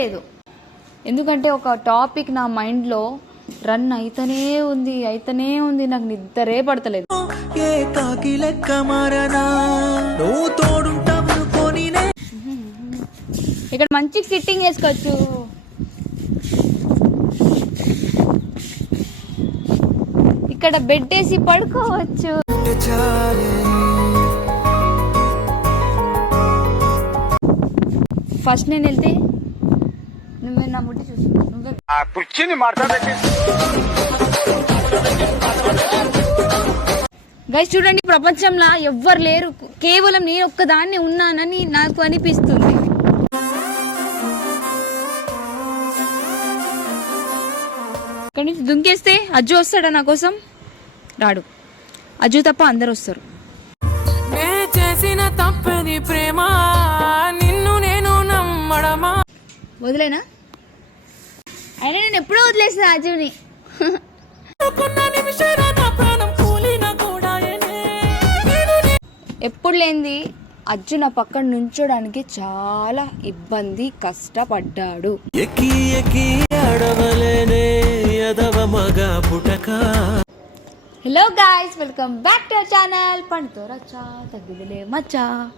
లేదు. ఎందుకంటే ఒక టాపిక్ నా మైండ్లో రన్ అయితేనే ఉంది అయితేనే ఉంది నాకు నిద్రే పడతలేదు. ఏ కాకి లెక్క మారనా? నువ్వు తోడుంటావనుకోని ఇక్కడ మంచి సిట్టింగ్ వేసుకోవచ్చు. ఇక్కడ బెడ్ వేసి పడుకోవచ్చు ఫస్ట్ నేను వెళ్తే నా ముట్టి చూసు నువ్వే. ఆ కుర్చీని మార్చబెట్టి గైస్ చూడండి ప్రపంచంలో ఎవ్వరు లేరు. కేవలం నేను ఒక్కదాన్ని ఉన్నానని నాకు అనిపిస్తుంది. ఇక్కడి నుంచి దుంకేస్తే అజ్జు వస్తాడా నా కోసం? రాడు. అజ్జు తప్ప అందరు వస్తారు. నే చేసిన తప్పని ప్రేమ నిన్ను నేను నమ్మడమా? వదిలేనా? అయినా నేను ఎప్పుడో వదిలేసిన అజ్జుని అనుకున్న నిమిషాన నా ప్రాణం కూలిన కూడా ఏనే. నేను నీ- ఎప్పుడు లేనిది అజ్జు నా పక్కన నుంచోడానికి చాలా ఇబ్బంది కష్టపడ్డాడు. ఎక్కి ఎక్కి అడవలేనే ఎదవ మగ పుటక. Hello guys welcome back to our channel పండుతో రచ్చా తగ్గిదిలే మచ్చా.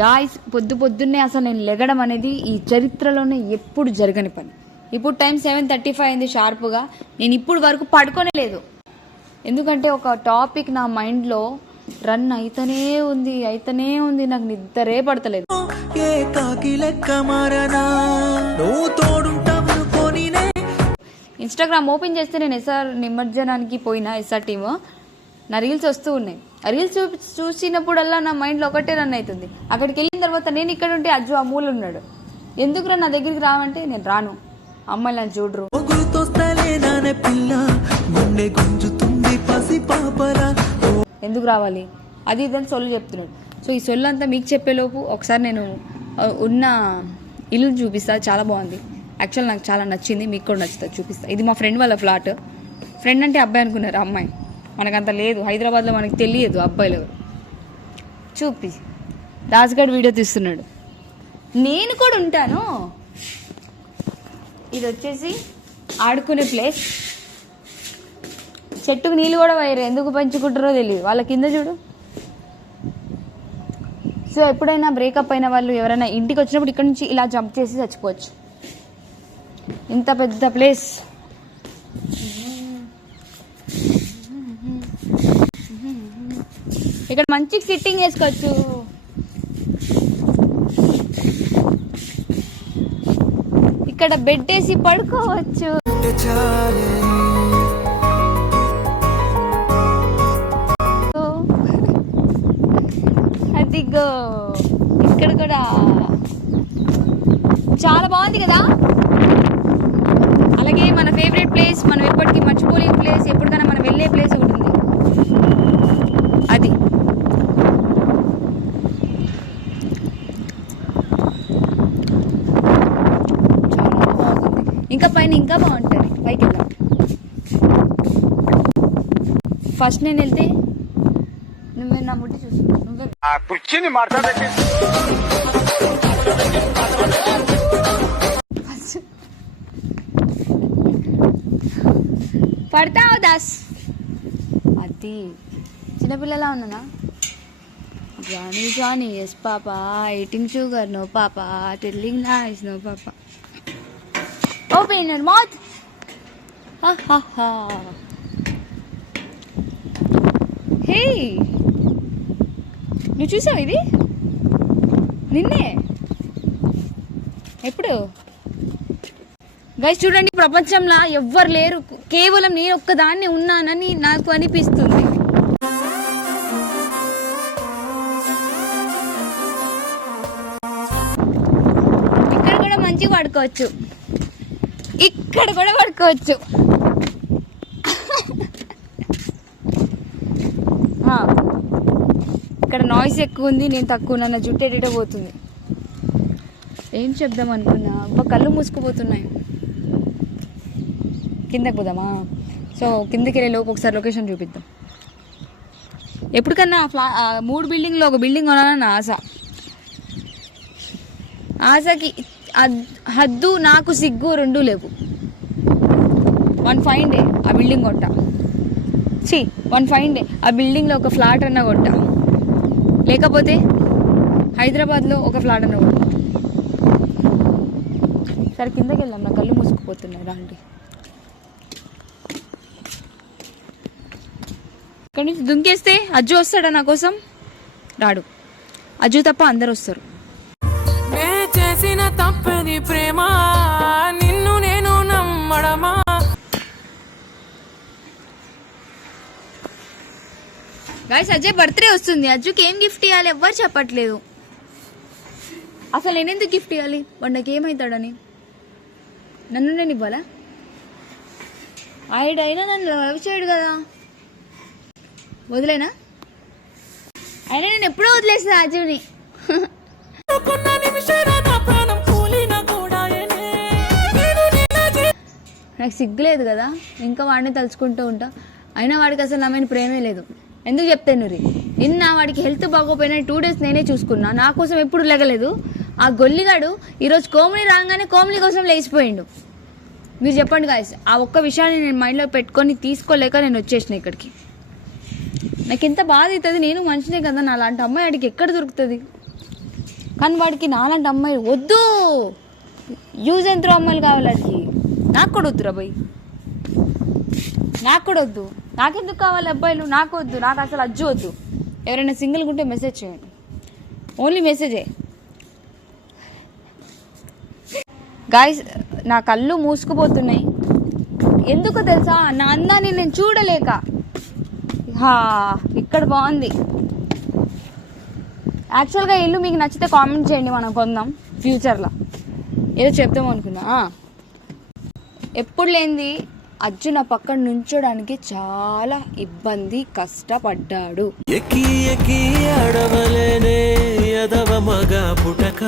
గాయ్స్ పొద్దు పొద్దున్నే అసలు నేను లెగడం అనేది ఈ చరిత్రలోనే ఎప్పుడు జరగని పని. ఇప్పుడు టైం సెవెన్ థర్టీ ఫైవ్ అయింది షార్ప్గా. నేను ఇప్పుడు వరకు పడుకోనే లేదు. ఎందుకంటే ఒక టాపిక్ నా మైండ్లో రన్ అయితేనే ఉంది అయితేనే ఉంది. నాకు నిద్రే పడతలేదు. ఇన్స్టాగ్రామ్ ఓపెన్ చేస్తే నేను ఎస్ఆర్ నిమజ్జనానికి పోయిన ఎస్ఆర్ టీమ్. నా రీల్స్ వస్తూ ఉన్నాయి. ఆ రీల్స్ చూ చూసినప్పుడల్లా నా మైండ్లో ఒకటే రన్ అవుతుంది. అక్కడికి వెళ్ళిన తర్వాత నేను ఇక్కడ ఉంటే అజ్జు అమూల్ ఉన్నాడు ఎందుకురా నా దగ్గరికి రావంటే నేను రాను. అమ్మాయిలు నన్ను చూడరు. ఎందుకు రావాలి? అది ఇదని సొల్లు చెప్తున్నాడు. సో ఈ సొల్లు అంతా మీకు చెప్పేలోపు ఒకసారి నేను ఉన్న ఇల్లు చూపిస్తా. చాలా బాగుంది. యాక్చువల్ నాకు చాలా నచ్చింది. మీకు కూడా నచ్చుతుంది చూపిస్తా. ఇది మా ఫ్రెండ్ వాళ్ళ ఫ్లాట్ ఫ్రెండ్ అంటే అబ్బాయి అనుకున్నారు అమ్మాయి. మనకంత లేదు. హైదరాబాద్లో మనకి తెలియదు అబ్బాయిలు. చూపి. రాజ్గఢ్ వీడియో తీస్తున్నాడు. నేను కూడా ఉంటాను. ఇది వచ్చేసి ఆడుకునే ప్లేస్ చెట్టుకు నీళ్ళు కూడా పోయారు ఎందుకు పెంచుకుంటారో తెలియదు వాళ్ళ కింద చూడు. సో ఎప్పుడైనా బ్రేకప్ అయిన వాళ్ళు ఎవరైనా ఇంటికి వచ్చినప్పుడు ఇక్కడ నుంచి ఇలా జంప్ చేసి చచ్చిపోవచ్చు. ఇంత పెద్ద ప్లేస్ ఇక్కడ మంచి సిట్టింగ్ వేసుకోవచ్చు ఇక్కడ బెడ్ వేసి పడుకోవచ్చు ఫస్ట్ నేను వెళ్తే నువ్వే నా ముట్టి చూసు నువ్వే కుర్చీని మార్చబెట్టి పడతావు దాస్? అది చిన్నపిల్లలా ఉన్నానా? Johnny Johnny yes papa eating sugar no papa telling nice no papa. Open mouth. Hey. నువ్వు చూసావు ఇది? నిన్నే? ఎప్పుడు? గైస్ చూడండి ప్రపంచంలో ఎవ్వరు లేరు. కేవలం నేను ఒక్కదాన్ని ఉన్నానని నాకు అనిపిస్తుంది. ఇక్కడ కూడా మంచిగా పడుకోవచ్చు. ఇక్కడ కూడా పడుకోవచ్చు ఆ, ఇక్కడ నాయిస్ ఎక్కువ ఉంది నేను తక్కువ నన్ను జుట్టు ఎటేటో పోతుంది. ఏం చెప్దాం అనుకున్నా? అబ్బా కళ్ళు మూసుకుపోతున్నాయి. కిందకి పోదామా? సో కిందకి వెళ్ళే లోపు ఒకసారి లొకేషన్ చూపిద్దాం. ఎప్పటికన్నా ఫ్లా మూడు బిల్డింగ్లో ఒక బిల్డింగ్ కొనాలని ఆశ. ఆశకి హద్దు నాకు సిగ్గు రెండు లేవు. వన్ ఫైన్ డే ఆ బిల్డింగ్ కొట్ట. ఛీ వన్ ఫైన్ డే ఆ బిల్డింగ్లో ఒక ఫ్లాట్ అన్న కొట్టా. లేకపోతే హైదరాబాద్లో ఒక ఫ్లాట్ అన్న కొట్ట సరే కిందకి వెళ్దాం. నా కళ్ళు మూసుకుపోతున్నాయి రాండి. ఇక్కడి నుంచి దుంకేస్తే అజ్జు వస్తాడా నా కోసం? రాడు. అజ్జు తప్ప అందరు వస్తారు. గాయస్ అజయ్ బర్త్డే వస్తుంది. అజ్జుకి ఏం గిఫ్ట్ ఇవ్వాలి ఎవ్వరు చెప్పట్లేదు. అసలు నేను ఎందుకు గిఫ్ట్ ఇవ్వాలి వాడు నాకు ఏమవుతాడని నన్ను నేను ఇవ్వాలా? ఆవిడైనా నన్ను లవ్ చేయడు కదా. వదిలేనా? అయినా నేను ఎప్పుడో వదిలేసిన అజ్జుని నాకు సిగ్గులేదు కదా. ఇంకా వాడిని తలుచుకుంటూ ఉంటా. అయినా వాడికి అసలు నా మీద ప్రేమే లేదు. ఎందుకు చెప్తాను రీ నిన్న వాడికి హెల్త్ బాగోపోయినా టూ డేస్ నేనే చూసుకున్నా. నా కోసం ఎప్పుడు లెగలేదు. ఆ గొల్లిగాడు ఈరోజు కోమలి రాగానే కోమలి కోసం లేచిపోయిండు. మీరు చెప్పండి గాయస్ ఆ ఒక్క విషయాన్ని నేను మైండ్లో పెట్టుకొని తీసుకోలేక నేను వచ్చేసిన ఇక్కడికి. నాకు ఎంత బాధ అవుతుంది నేను మనిషినే కదా నా అలాంటి అమ్మాయి వాడికి ఎక్కడ దొరుకుతుంది? కానీ వాడికి నాలాంటి అమ్మాయి వద్దు. యూజ్ ఎంత అమ్మాయిలు కావాలి వాడికి నాకు కూడా వద్దురా భయ్ నాకు కూడా వద్దు. నాకెందుకు కావాలి అబ్బాయిలు? నాకు వద్దు నాకు అసలు అజ్జు వద్దు. ఎవరైనా సింగిల్గా ఉంటే మెసేజ్ చేయండి. ఓన్లీ మెసేజే గాయస్ నా కళ్ళు మూసుకుపోతున్నాయి. ఎందుకు తెలుసా? నా అందాన్ని నేను చూడలేక. హా ఇక్కడ బాగుంది. యాక్చువల్గా ఇల్లు మీకు నచ్చితే కామెంట్ చేయండి మనం కొందాం ఫ్యూచర్లో ఏదో చెప్తాం అనుకున్నా ఎప్పుడు లేనిది అజ్జు నా పక్కన నుంచోడానికి చాలా ఇబ్బంది కష్టపడ్డాడు. అడవలేనే మగ పుటక.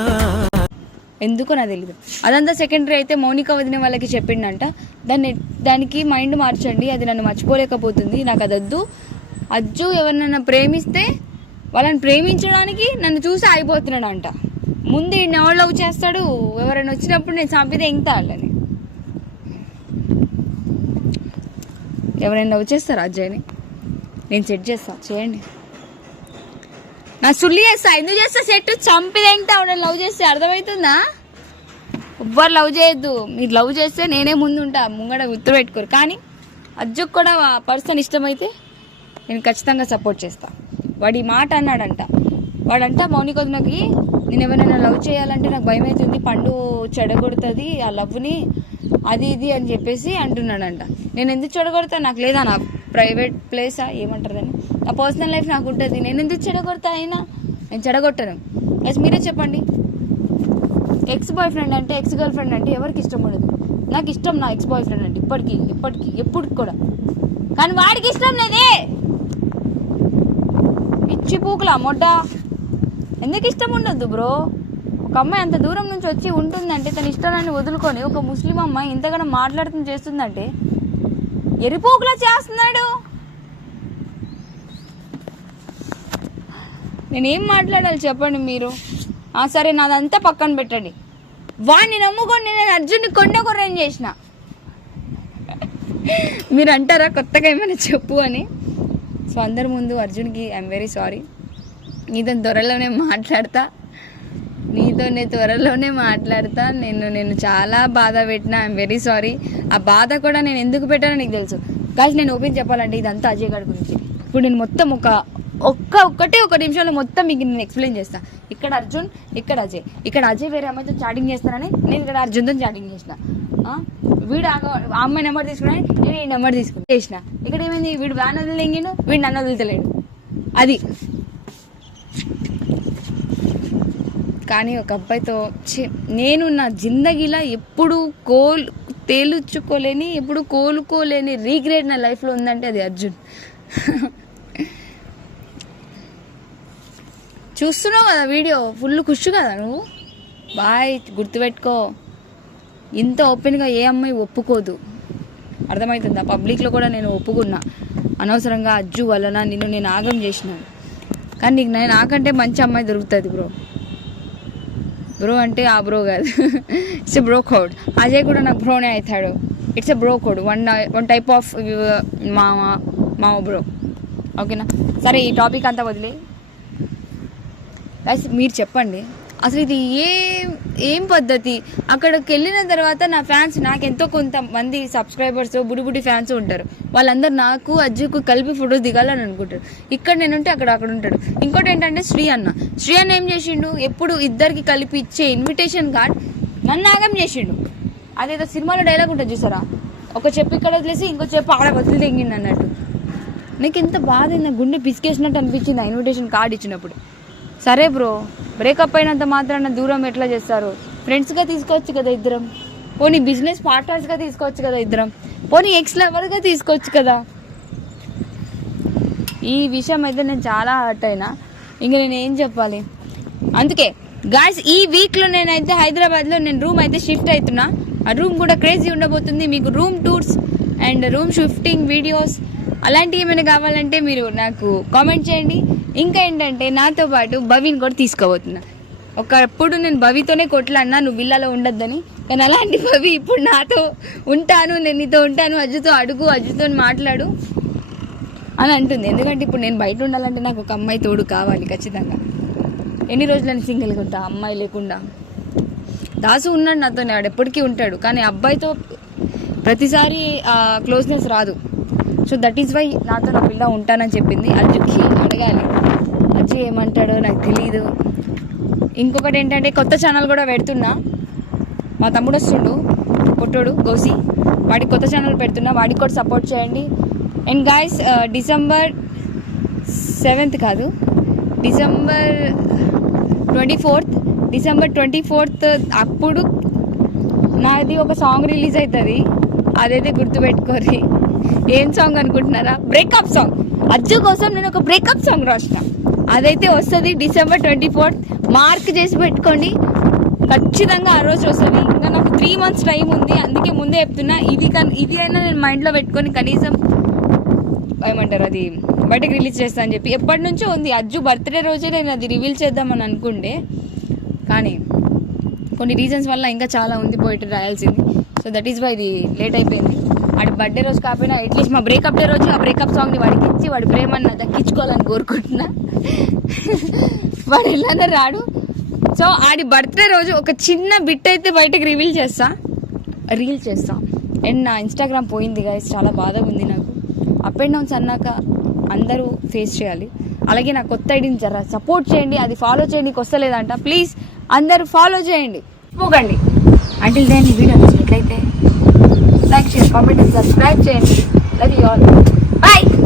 ఎందుకో నాకు తెలియదు అదంతా సెకండరీ అయితే మౌనిక వదిన వాళ్ళకి చెప్పిండంట. దాన్ని దానికి మైండ్ మార్చండి అది నన్ను మర్చిపోలేకపోతుంది నాకు అది వద్దు అజ్జు ఎవరినైనా ప్రేమిస్తే వాళ్ళని ప్రేమించడానికి నన్ను చూసి ఆగిపోతున్నాడంట. ముందు ఈయన ఎవరు లవ్ చేస్తాడు? ఎవరైనా వచ్చినప్పుడు నేను చంపితే ఇంకా వాళ్ళని ఎవరైనా లవ్ చేస్తారా నేను సెట్ చేస్తా. చేయండి. నా సుల్లి చేస్తా. ఎందుకు చేస్తా? సెట్ చంపి తింటా ఆవిడ లవ్ చేస్తే అర్థమవుతుందా? ఎవ్వరు లవ్ చేయొద్దు. మీరు లవ్ చేస్తే నేనే ముందు ఉంటా. ముంగడ గుర్తుపెట్టుకోరు కానీ అజ్జుకు కూడా ఆ పర్సన్ ఇష్టమైతే నేను ఖచ్చితంగా సపోర్ట్ చేస్తా. వాడి మాట అన్నాడంట. వాడంట మౌనిక వదినకి నేను ఎవరైనా లవ్ చేయాలంటే నాకు భయం అవుతుంది పండు చెడగొడుతుంది ఆ లవ్ని. అది ఇది అని చెప్పేసి అంటున్నాడంట. నేను ఎందుకు చెడగొడతా? నాకు లేదా నా ప్రైవేట్ ప్లేసా ఏమంటారు దాన్ని? నా పర్సనల్ లైఫ్ నాకు ఉంటుంది. నేను ఎందుకు చెడగొడతా అయినా? నేను చెడగొట్టను. ఎస్ మీరే చెప్పండి. ఎక్స్ బాయ్ ఫ్రెండ్ అంటే ఎక్స్ గర్ల్ ఫ్రెండ్ అంటే ఎవరికి ఇష్టం ఉండదు. నాకు ఇష్టం నా ఎక్స్ బాయ్ ఫ్రెండ్ అంటే ఇప్పటికీ ఇప్పటికీ ఎప్పుడు కూడా. కానీ వాడికి ఇష్టం లేదే! పిచ్చి పూకుల మొడ్డ. ఎందుకు ఇష్టం ఉండదు బ్రో? ఒక అమ్మాయి అంత దూరం నుంచి వచ్చి ఉంటుందంటే తన ఇష్టాన్ని వదులుకొని ఒక ముస్లిం అమ్మాయి ఇంతగానో మాట్లాడుతూ చేస్తుందంటే ఎరిపోకులా చేస్తున్నాడు. నేనేం మాట్లాడాలి చెప్పండి మీరు? ఆ సరే నాదంతా పక్కన పెట్టండి. వాడిని నమ్ముకొని నేను అర్జున్ని కొండ కొర్రేం చేసిన. మీరు అంటారా కొత్తగా ఏమైనా చెప్పు అని? సో అందరి ముందు అర్జున్కి ఐఎమ్ వెరీ సారీ నీతో దొరలోనే మాట్లాడతా. నీతో నేను త్వరలోనే మాట్లాడతా. నేను నేను చాలా బాధ పెట్టిన. ఐఎమ్ వెరీ సారీ ఆ బాధ కూడా నేను ఎందుకు పెట్టానో నీకు తెలుసు. కానీ నేను ఓపెన్ చెప్పాలంటే ఇదంతా అజయ్ గారి గురించి. ఇప్పుడు నేను మొత్తం ఒక ఒక్క ఒక్కటే ఒక నిమిషంలో మొత్తం మీకు నేను ఎక్స్ప్లెయిన్ చేస్తాను ఇక్కడ అర్జున్ ఇక్కడ అజయ్. ఇక్కడ అజయ్ వేరే అమ్మాయితో చాటింగ్ చేస్తానని నేను ఇక్కడ అర్జున్తో చాటింగ్ చేసిన. వీడు ఆ ఆ అమ్మాయి నెంబర్ తీసుకున్నా నేను ఈ నెంబర్ తీసుకుని చేసిన. ఇక్కడ ఏమైంది? వీడు వ్యాన్ వదిలేంగిను వీడు నన్ను వదిలితలేడు. అది. కానీ ఒక అబ్బాయితో నేను నా జిందగీలో ఎప్పుడు కోల్ తేలుచుకోలేని ఎప్పుడు కోలుకోలేని రీగ్రేట్ నా లైఫ్లో ఉందంటే అది అర్జున్. చూస్తున్నావు కదా వీడియో? ఫుల్ ఖుషి కదా నువ్వు? బాయ్ గుర్తుపెట్టుకో. ఇంత ఓపెన్గా ఏ అమ్మాయి ఒప్పుకోదు. అర్థమవుతుందా పబ్లిక్లో కూడా నేను ఒప్పుకున్నా. అనవసరంగా అజ్జు వలన నిన్ను నేను ఆగం చేసినాను. కానీ నీకు నేను నాకంటే మంచి అమ్మాయి దొరుకుతుంది బ్రో. బ్రో అంటే ఆ బ్రో కాదు. ఇట్స్ బ్రో కోడ్ అజయ్ కూడా నాకు బ్రోనే అవుతాడు. It's a bro code one one type of మామ మామ బ్రో ఓకేనా సరే ఈ టాపిక్ అంతా వదిలే మీరు చెప్పండి. అసలు ఇది ఏం ఏం పద్ధతి? అక్కడికి వెళ్ళిన తర్వాత నా ఫ్యాన్స్ నాకు ఎంతో కొంతమంది సబ్స్క్రైబర్స్ బుడిబుడి ఫ్యాన్స్ ఉంటారు. వాళ్ళందరూ నాకు అజ్జుకు కలిపి ఫొటోస్ దిగాలని అనుకుంటారు. ఇక్కడ నేను ఉంటే అక్కడ అక్కడ ఉంటాడు. ఇంకోటి ఏంటంటే శ్రీ అన్న. శ్రీ అన్న ఏం చేసిండు? ఎప్పుడు ఇద్దరికి కలిపి ఇచ్చే ఇన్విటేషన్ కార్డ్ నన్ను ఆగం చేసిండు. అదేదో సినిమాలో డైలాగ్ ఉంటుంది చూసారా? ఒక చెప్పు ఇక్కడ వదిలేసి ఇంకో చెప్పు ఆడ వదిలి తెంగిండు అన్నట్టు. నీకు ఎంత బాధ నా గుండె పిసికేసినట్టు అనిపించింది ఆ ఇన్విటేషన్ కార్డ్ ఇచ్చినప్పుడు. సరే బ్రో బ్రేకప్ అయినంత మాత్రాన దూరం ఎట్లా చేస్తారు? ఫ్రెండ్స్గా తీసుకోవచ్చు కదా ఇద్దరం. పోనీ బిజినెస్ పార్ట్నర్స్గా తీసుకోవచ్చు కదా ఇద్దరం. పోనీ ఎక్స్ లెవెల్గా తీసుకోవచ్చు కదా. ఈ విషయం అయితే నేను చాలా హర్ట్ అయినా. ఇంక నేను ఏం చెప్పాలి? అందుకే గాయస్ ఈ వీక్లో నేనైతే హైదరాబాద్లో నేను రూమ్ అయితే షిఫ్ట్ అవుతున్నా. ఆ రూమ్ కూడా క్రేజీ ఉండబోతుంది. మీకు room tours and room shifting videos అలాంటివి ఏమైనా కావాలంటే మీరు నాకు కామెంట్ చేయండి. ఇంకా ఏంటంటే నాతో పాటు భవిని కూడా తీసుకోబోతున్నా. ఒకప్పుడు నేను భవితోనే కొట్లాడినా నువ్వు విల్లాలో ఉండొద్దని. కానీ అలాంటి భవి ఇప్పుడు నాతో ఉంటాను నేను నీతో ఉంటాను అజ్జుతో అడుగు అజ్జుతో మాట్లాడు అని అంటుంది. ఎందుకంటే ఇప్పుడు నేను బయట ఉండాలంటే నాకు ఒక అమ్మాయి తోడు కావాలి ఖచ్చితంగా. ఎన్ని రోజులని సింగిల్ సింగిల్గా ఉంటా అమ్మాయి లేకుండా. దాసు ఉన్నాడు నాతో వాడు ఎప్పటికీ ఉంటాడు. కానీ అబ్బాయితో ప్రతిసారి క్లోజ్నెస్ రాదు. సో దట్ ఈస్ వై నాతో నా పిల్ల ఉంటానని చెప్పింది అజ్జుకి అడగాలి. అజ్జు ఏమంటాడో నాకు తెలియదు ఇంకొకటి ఏంటంటే కొత్త ఛానల్ కూడా పెడుతున్నా. మా తమ్ముడు వస్తుండు. పొట్టోడు గోసి. వాడికి కొత్త ఛానల్ పెడుతున్నా. వాడికి కూడా సపోర్ట్ చేయండి. అండ్ గాయస్ డిసెంబర్ సెవెంత్ కాదు. December twenty fourth December twenty fourth అప్పుడు నాది ఒక సాంగ్ రిలీజ్ అవుతుంది అదైతే గుర్తుపెట్టుకోరి ఏం సాంగ్ అనుకుంటున్నారా? బ్రేకప్ సాంగ్ అజ్జు కోసం నేను ఒక బ్రేకప్ సాంగ్ రాసిన. అదైతే వస్తుంది డిసెంబర్ ట్వంటీ ఫోర్త్ మార్క్ చేసి పెట్టుకోండి. ఖచ్చితంగా ఆ రోజు వస్తుంది. ఇంకా నాకు త్రీ మంత్స్ టైం ఉంది. అందుకే ముందే చెప్తున్నా ఇది కన్ ఇది అయినా నేను మైండ్లో పెట్టుకొని కనీసం ఏమంటారు అది బయటకు రిలీజ్ చేస్తా అని చెప్పి. ఎప్పటి నుంచో ఉంది. అజ్జు బర్త్డే రోజే నేను అది రివీల్ చేద్దామని అనుకుంటే కానీ కొన్ని రీజన్స్ వల్ల ఇంకా చాలా ఉంది పోయిట్ రాయాల్సింది. సో దట్ ఈస్ వై ఇది లేట్ అయిపోయింది. వాడి బర్త్డే రోజు కాకపోయినా అట్లీస్ట్ మా బ్రేకప్ డే రోజు ఆ బ్రేకప్ సాంగ్ని వాడికి ఇచ్చి వాడి ప్రేమని దక్కించుకోవాలని కోరుకుంటున్నా. వాడు ఎలానే రాడు. సో ఆడి బర్త్డే రోజు ఒక చిన్న బిట్ అయితే బయటకు రివీల్ చేస్తా. రీల్ చేస్తా. అండ్ నా ఇన్స్టాగ్రామ్ పోయింది గాయస్ చాలా బాధగా ఉంది నాకు. అప్ అండ్ డౌన్స్ అన్నాక అందరూ ఫేస్ చేయాలి. అలాగే నా కొత్త ఐడిని జర సపోర్ట్ చేయండి. అది ఫాలో చేయండి వస్తలేదంట. ప్లీజ్ అందరూ ఫాలో చేయండి. పోకండి. అంటే నేను video comment and subscribe. Love you all. Bye.